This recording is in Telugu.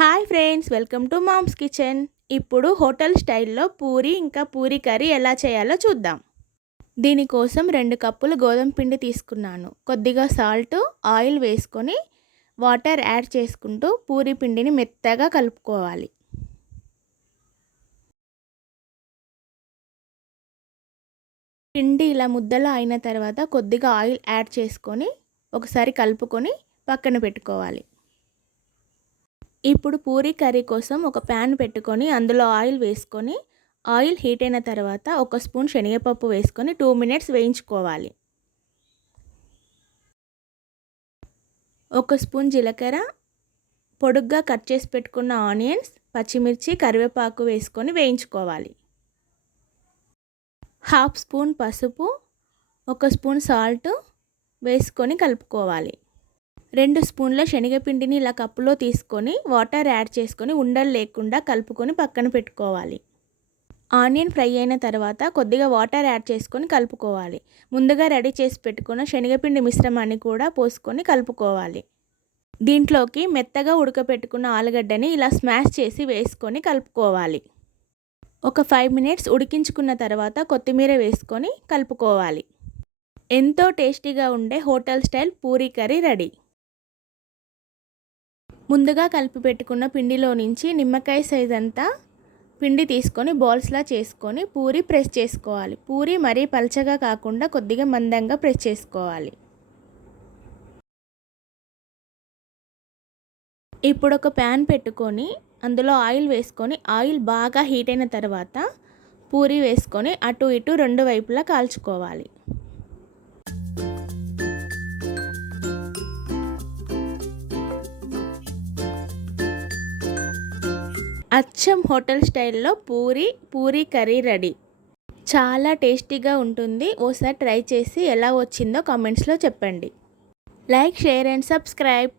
Hi friends, welcome to mom's kitchen. ఇప్పుడు హోటల్ స్టైల్లో పూరి ఇంకా పూరి కర్రీ ఎలా చేయాలో చూద్దాం. దీనికోసం 2 కప్పులు గోధుమ పిండి తీసుకున్నాను. కొద్దిగా సాల్ట్, ఆయిల్ వేసుకొని వాటర్ యాడ్ చేసుకుంటూ పూరి పిండిని మెత్తగా కలుపుకోవాలి. పిండి ఇలా ముద్దలా అయిన తర్వాత కొద్దిగా ఆయిల్ యాడ్ చేసుకొని ఒకసారి కలుపుకొని పక్కన పెట్టుకోవాలి. ఇప్పుడు పూరీ కర్రీ కోసం ఒక ప్యాన్ పెట్టుకొని అందులో ఆయిల్ వేసుకొని ఆయిల్ హీట్ అయిన తర్వాత 1 స్పూన్ శనగపప్పు వేసుకొని 2 మినిట్స్ వేయించుకోవాలి. 1 స్పూన్ జీలకర్ర, పొడుగ్గా కట్ చేసి పెట్టుకున్న ఆనియన్స్, పచ్చిమిర్చి, కరివేపాకు వేసుకొని వేయించుకోవాలి. 1/2 స్పూన్ పసుపు, 1 స్పూన్ సాల్ట్ వేసుకొని కలుపుకోవాలి. 2 స్పూన్ల శనగపిండిని ఇలా కప్పులో తీసుకొని వాటర్ యాడ్ చేసుకొని ఉండలు లేకుండా కలుపుకొని పక్కన పెట్టుకోవాలి. ఆనియన్ ఫ్రై అయిన తర్వాత కొద్దిగా వాటర్ యాడ్ చేసుకొని కలుపుకోవాలి. ముందుగా రెడీ చేసి పెట్టుకున్న శనగపిండి మిశ్రమాన్ని కూడా పోసుకొని కలుపుకోవాలి. దీంట్లోకి మెత్తగా ఉడకపెట్టుకున్న ఆలుగడ్డని ఇలా స్మాష్ చేసి వేసుకొని కలుపుకోవాలి. ఒక 5 మినిట్స్ ఉడికించుకున్న తర్వాత కొత్తిమీర వేసుకొని కలుపుకోవాలి. ఎంతో టేస్టీగా ఉండే hotel style Puri curry ready. ముందుగా కలిపి పెట్టుకున్న పిండిలో నుంచి నిమ్మకాయ సైజ్ అంతా పిండి తీసుకొని బాల్స్లా చేసుకొని పూరి ప్రెస్ చేసుకోవాలి. పూరి మరీ పల్చగా కాకుండా కొద్దిగా మందంగా ప్రెస్ చేసుకోవాలి. ఇప్పుడు ఒక ప్యాన్ పెట్టుకొని అందులో ఆయిల్ వేసుకొని ఆయిల్ బాగా హీట్ అయిన తర్వాత పూరి వేసుకొని అటు ఇటు 2 వైపులా కాల్చుకోవాలి. అచ్చం హోటల్ స్టైల్లో పూరీ కర్రీ రెడీ. చాలా టేస్టీగా ఉంటుంది. ఓసారి ట్రై చేసి ఎలా వచ్చిందో కామెంట్స్లో చెప్పండి. Like, share and subscribe.